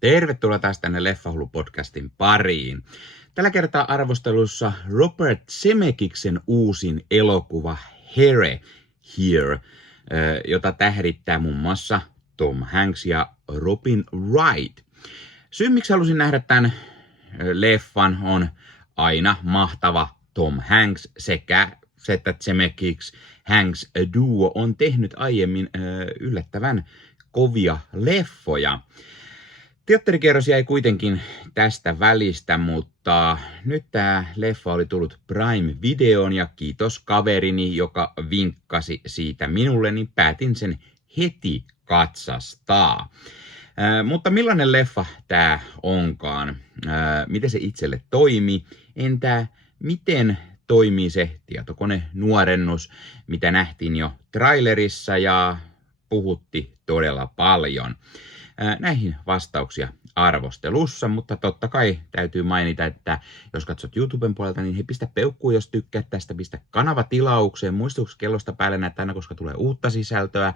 Tervetuloa taas tänne Leffahullu-podcastin pariin. Tällä kertaa arvostelussa Robert Zemeckiksen uusin elokuva Here, jota tähdittää muun muassa Tom Hanks ja Robin Wright. Syy, miksi halusin nähdä tämän leffan, on aina mahtava Tom Hanks sekä se, että Zemeckis-Hanks duo on tehnyt aiemmin yllättävän kovia leffoja. Teatterikierros jäi kuitenkin tästä välistä, mutta nyt tämä leffa oli tullut Prime-videoon ja kiitos kaverini, joka vinkkasi siitä minulle, niin päätin sen heti katsastaa. Mutta millainen leffa tämä onkaan? Miten se itselle toimi? Entä miten toimii se tietokonenuorennus, mitä nähtiin jo trailerissa ja puhutti todella paljon? Näihin vastauksia arvostelussa, mutta totta kai täytyy mainita, että jos katsot YouTuben puolelta, niin pistä peukkuun, jos tykkäät tästä, pistä kanava tilaukseen, muistutuskellosta päälle näitä aina, koska tulee uutta sisältöä.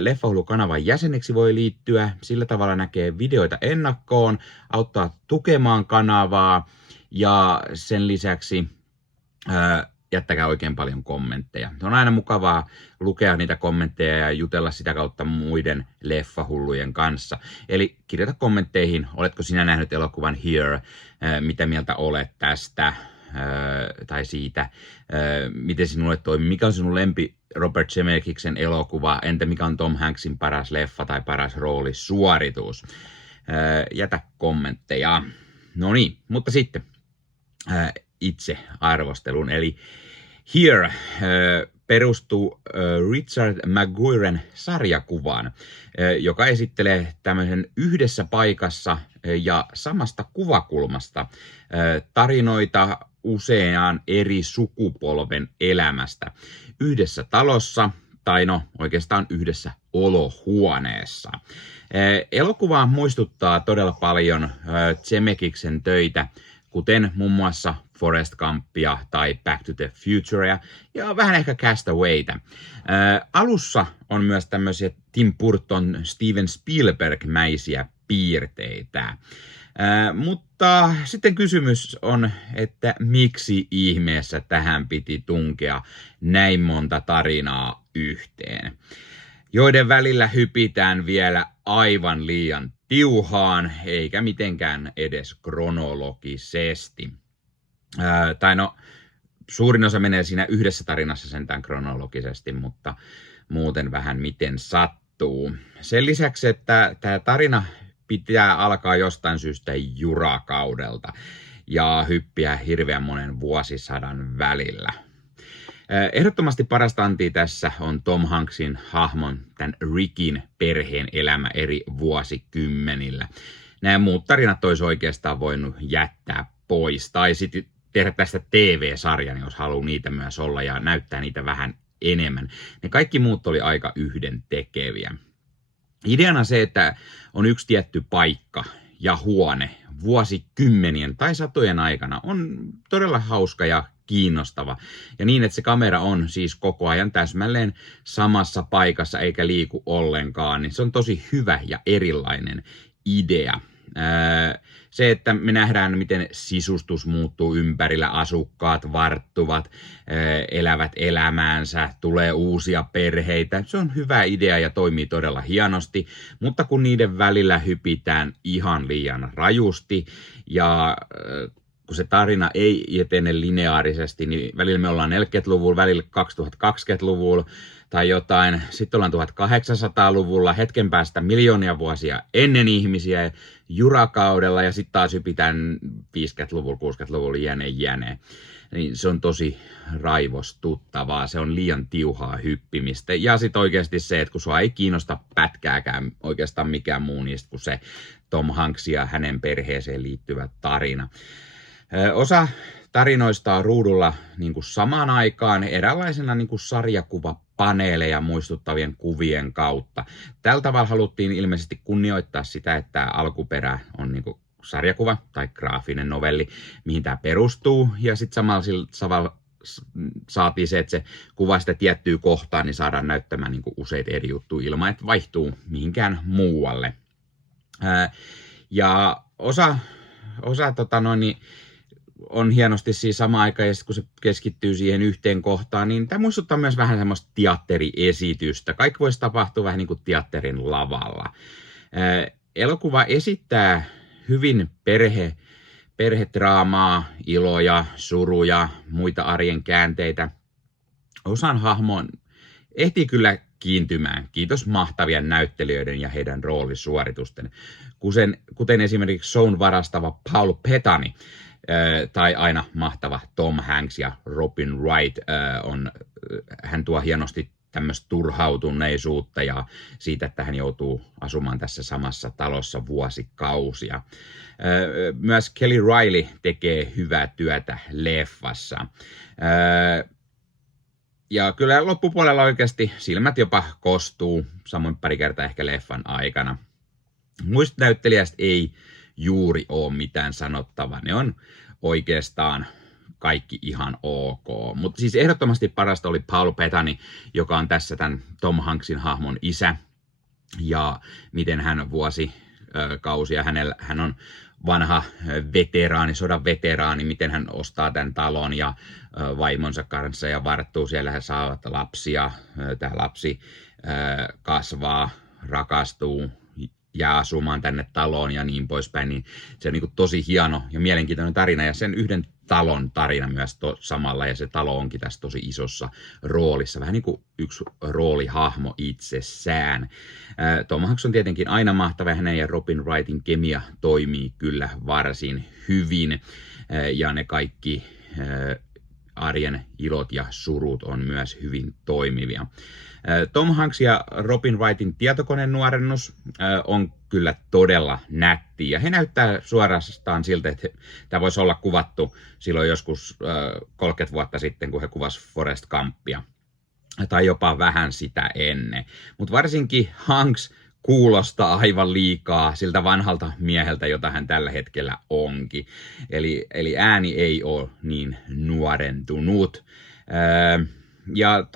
Leffahullu-kanavan jäseneksi voi liittyä, sillä tavalla näkee videoita ennakkoon, auttaa tukemaan kanavaa ja sen lisäksi jättäkää oikein paljon kommentteja. On aina mukavaa lukea niitä kommentteja ja jutella sitä kautta muiden leffahullujen kanssa. Eli kirjoita kommentteihin, oletko sinä nähnyt elokuvan Here, mitä mieltä olet tästä tai siitä, miten sinulle toimii, mikä on sinun lempi Robert Zemeckiksen elokuva, entä mikä on Tom Hanksin paras leffa tai paras roolisuoritus. Jätä kommentteja. No niin, mutta sitten itse arvostelun, eli Here perustuu Richard McGuiren sarjakuvaan, joka esittelee tämmöisen yhdessä paikassa ja samasta kuvakulmasta tarinoita usean eri sukupolven elämästä yhdessä talossa tai oikeastaan yhdessä olohuoneessa. Elokuva muistuttaa todella paljon Zemeckiksen töitä, kuten muun muassa Forrest Gumpia tai Back to the Futurea ja vähän ehkä Castawayta. Alussa on myös tämmöisiä Tim Burton, Steven Spielberg-mäisiä piirteitä. Mutta sitten kysymys on, että miksi ihmeessä tähän piti tunkea näin monta tarinaa yhteen, joiden välillä hypitään vielä aivan liian tiuhaan, eikä mitenkään edes kronologisesti. Suurin osa menee siinä yhdessä tarinassa sentään kronologisesti, mutta muuten vähän miten sattuu. Sen lisäksi, että tämä tarina pitää alkaa jostain syystä jurakaudelta ja hyppiä hirveän monen vuosisadan välillä. Ehdottomasti parasta antia tässä on Tom Hanksin hahmon, tämän Rickin perheen elämä eri vuosikymmenillä. Nämä muut tarinat olisi oikeastaan voinut jättää pois tai sitten tehdä tästä TV-sarjan, jos haluaa niitä myös olla ja näyttää niitä vähän enemmän. Ne kaikki muut oli aika yhdentekeviä. Ideana se, että on yksi tietty paikka ja huone vuosikymmenien tai satojen aikana on todella hauska ja kiinnostava. Ja niin, että se kamera on siis koko ajan täsmälleen samassa paikassa eikä liiku ollenkaan, niin se on tosi hyvä ja erilainen idea. Se, että me nähdään, miten sisustus muuttuu ympärillä, asukkaat varttuvat, elävät elämäänsä, tulee uusia perheitä. Se on hyvä idea ja toimii todella hienosti, mutta kun niiden välillä hypitään ihan liian rajusti ja kun se tarina ei etene lineaarisesti, niin välillä me ollaan 40-luvulla, välillä 2020-luvulla tai jotain. Sitten ollaan 1800-luvulla, hetken päästä miljoonia vuosia ennen ihmisiä jurakaudella ja sitten taas hypitään 50-luvulla, 60-luvulla jäneen. Niin se on tosi raivostuttavaa, se on liian tiuhaa hyppimistä. Ja sitten oikeasti se, että kun sua ei kiinnosta pätkääkään oikeastaan mikään muu niistä kuin se Tom Hanks ja hänen perheeseen liittyvä tarina. Osa tarinoista on ruudulla niin kuin samaan aikaan eräänlaisena niin kuin sarjakuvapaneeleja muistuttavien kuvien kautta. Tällä tavalla haluttiin ilmeisesti kunnioittaa sitä, että alkuperä on niin kuin sarjakuva tai graafinen novelli, mihin tämä perustuu. Ja sitten samalla saatiin se, että se kuvaa sitä tiettyä kohtaa, niin saadaan näyttämään niin kuin useita eri juttuja ilman, että vaihtuu mihinkään muualle. Ja osa on hienosti siis sama aika, ja kun se keskittyy siihen yhteen kohtaan, niin tämä muistuttaa myös vähän semmoista teatteriesitystä. Kaikki voisi tapahtua vähän niin kuin teatterin lavalla. Elokuva esittää hyvin perhedraamaa, iloja, suruja, muita arjen käänteitä. Osan hahmoon ehtii kyllä kiintymään, kiitos mahtavien näyttelijöiden ja heidän roolisuoritusten, kuten esimerkiksi shown varastava Paul Bettany tai aina mahtava Tom Hanks ja Robin Wright. Hän tuo hienosti tämmöistä turhautuneisuutta ja siitä, että hän joutuu asumaan tässä samassa talossa vuosikausia. Myös Kelly Reilly tekee hyvää työtä leffassa. Ja kyllä loppupuolella oikeasti silmät jopa kostuu, samoin pari kertaa ehkä leffan aikana. Muista näyttelijästä ei juuri ole mitään sanottavaa. Ne on oikeastaan kaikki ihan ok. Mutta siis ehdottomasti parasta oli Paul Bettany, joka on tässä tämän Tom Hanksin hahmon isä. Ja miten hän vuosikausia, hän on vanha veteraani, sodan veteraani, miten hän ostaa tämän talon ja vaimonsa kanssa ja varttuu siellä, he saavat lapsia. Tämä lapsi kasvaa, rakastuu, jää asumaan tänne taloon ja niin poispäin, niin se on niin kuin tosi hieno ja mielenkiintoinen tarina ja sen yhden talon tarina myös samalla ja se talo onkin tässä tosi isossa roolissa, vähän niin kuin yksi roolihahmo itsessään. Tom Hanks on tietenkin aina mahtava ja hänen ja Robin Wrightin kemia toimii kyllä varsin hyvin ja ne kaikki arjen ilot ja surut on myös hyvin toimivia. Tom Hanks ja Robin Wrightin tietokonenuorennus on kyllä todella nätti ja he näyttää suorastaan siltä, että tämä voisi olla kuvattu silloin joskus 30 vuotta sitten, kun he kuvasivat Forrest Gumpia tai jopa vähän sitä ennen. Mutta varsinkin Hanks kuulostaa aivan liikaa siltä vanhalta mieheltä, jota hän tällä hetkellä onkin. Eli ääni ei ole niin nuorentunut. Ja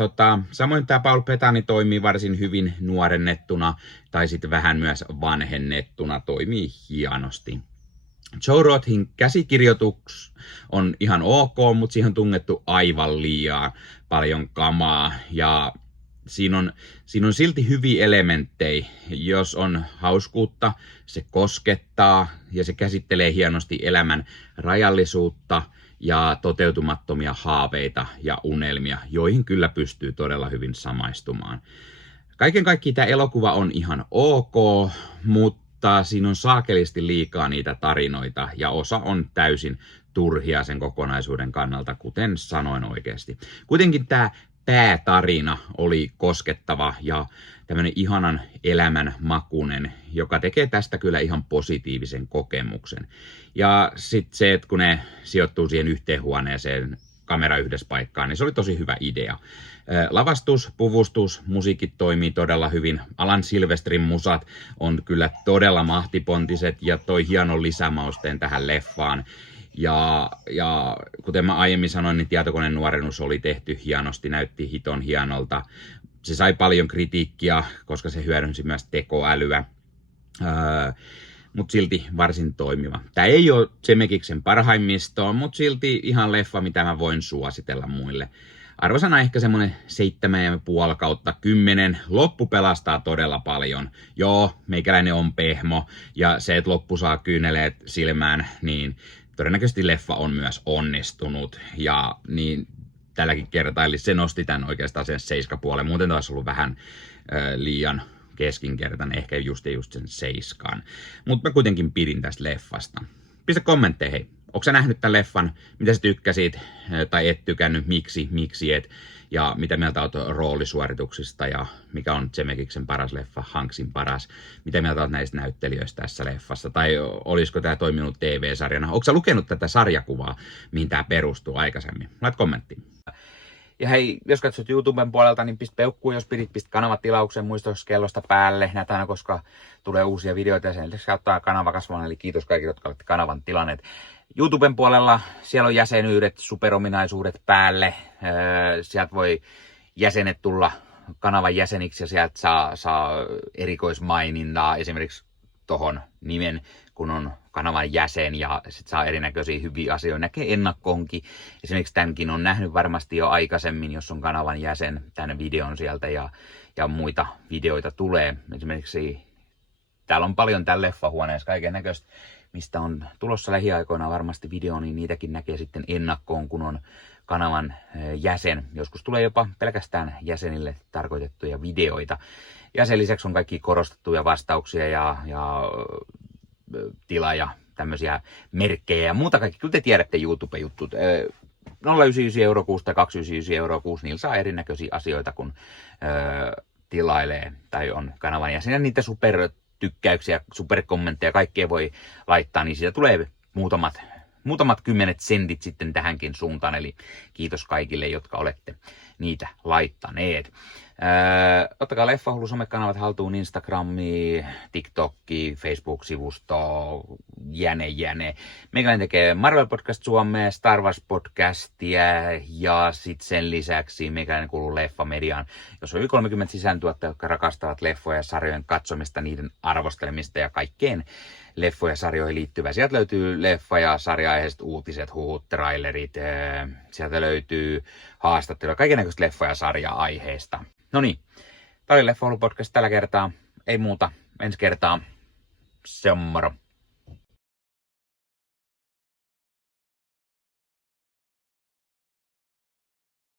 samoin tämä Paul Bettany toimii varsin hyvin nuorennettuna tai sitten vähän myös vanhennettuna, toimii hienosti. Joe Rothin käsikirjoitus on ihan ok, mutta siihen on tungettu aivan liian paljon kamaa ja siinä on silti hyviä elementtejä. Jos on hauskuutta, se koskettaa ja se käsittelee hienosti elämän rajallisuutta ja toteutumattomia haaveita ja unelmia, joihin kyllä pystyy todella hyvin samaistumaan. Kaiken kaikkiaan tämä elokuva on ihan ok, mutta siinä on saakelisti liikaa niitä tarinoita ja osa on täysin turhia sen kokonaisuuden kannalta, kuten sanoin oikeasti. Kuitenkin tämä päätarina oli koskettava ja tämmöinen ihanan elämän makuinen, joka tekee tästä kyllä ihan positiivisen kokemuksen. Ja sitten se, että kun ne sijoittuu siihen yhteen huoneeseen, kamera yhdessä paikkaan, niin se oli tosi hyvä idea. Lavastus, puvustus, musiikit toimii todella hyvin. Alan Silvestrin musat on kyllä todella mahtipontiset ja toi hieno lisämausteen tähän leffaan. Ja kuten mä aiemmin sanoin, niin tietokoneen nuorennus oli tehty hienosti, näytti hiton hienolta. Se sai paljon kritiikkiä, koska se hyödynsi myös tekoälyä, mutta silti varsin toimiva. Tämä ei ole Zemeckiksen parhaimmistoa, mutta silti ihan leffa, mitä mä voin suositella muille. Arvosana ehkä semmonen 7,5/10. Loppu pelastaa todella paljon. Joo, meikäläinen on pehmo ja se, että loppu saa kyyneleet silmään, niin todennäköisesti leffa on myös onnistunut ja niin tälläkin kertaa, eli se nosti tämän oikeastaan sen 7,5. Muuten taas ollut vähän liian keskinkertainen, ehkä just sen 7. Mutta mä kuitenkin pidin tästä leffasta. Pistä kommentteja, hei. Onko sä nähnyt tämän leffan? Mitä sä tykkäsit tai et tykännyt? Miksi et? Ja mitä mieltä oot roolisuorituksista ja mikä on Zemeckiksen paras leffa, Hanksin paras? Mitä mieltä oot näistä näyttelijöistä tässä leffassa? Tai olisiko tämä toiminut TV-sarjana? Onko sä lukenut tätä sarjakuvaa, mihin tämä perustuu aikaisemmin? Lait kommenttiin. Ja hei, jos katsot YouTuben puolelta, niin pistä peukkuun, jos pistä kanavatilauksen, muista kellosta päälle, näet aina, koska tulee uusia videoita ja sen lisäksi ottaa kanava kasvamaan, eli kiitos kaikille, jotka olette kanavan tilanneet. YouTuben puolella siellä on jäsenyydet, superominaisuudet päälle, sieltä voi jäsenet tulla kanavan jäseniksi ja sieltä saa erikoismainintaa, esimerkiksi tohon nimen, kun on kanavan jäsen ja sit saa erinäköisiä hyviä asioita. Näkee ennakkoonkin. Esimerkiksi tämänkin on nähnyt varmasti jo aikaisemmin, jos on kanavan jäsen, tämän videon sieltä ja muita videoita tulee. Esimerkiksi täällä on paljon täällä leffahuoneessa kaiken näköistä, mistä on tulossa lähiaikoina varmasti video, niin niitäkin näkee sitten ennakkoon, kun on kanavan jäsen. Joskus tulee jopa pelkästään jäsenille tarkoitettuja videoita. Ja sen lisäksi on kaikki korostettuja vastauksia ja tilaaja tämmöisiä merkkejä ja muuta kaikki. Kyllä te tiedätte YouTube-juttut. 0,99 € kuussa tai 2,99 € kuussa, niillä saa erinäköisiä asioita, kun tilailee tai on kanavan jäsen. Ja niitä supertykkäyksiä, superkommentteja, kaikkea voi laittaa, niin siitä tulee muutamat kymmenet sentit sitten tähänkin suuntaan. Eli kiitos kaikille, jotka olette niitä laittaneet. Ottakaa Leffahullu somekanavat haltuun, Instagrami, TikTokki, Facebook-sivusto, jäne. Meikäläinen tekee Marvel Podcast Suomea, Star Wars Podcastia ja sitten sen lisäksi meikäläinen kuuluu Leffamediaan, jos on yli 30 sisääntuottajia, jotka rakastavat leffoja ja sarjojen katsomista, niiden arvostelemista ja kaikkeen leffoja ja sarjoihin liittyvää. Sieltä löytyy leffa- ja sarja-aiheiset uutiset, huhut, trailerit, sieltä löytyy haastatteluja, kaikennäköistä leffa- ja sarja-aiheista. No niin, tää oli Leffahullu podcast tällä kertaa. Ei muuta, ensi kertaa. Se on moro.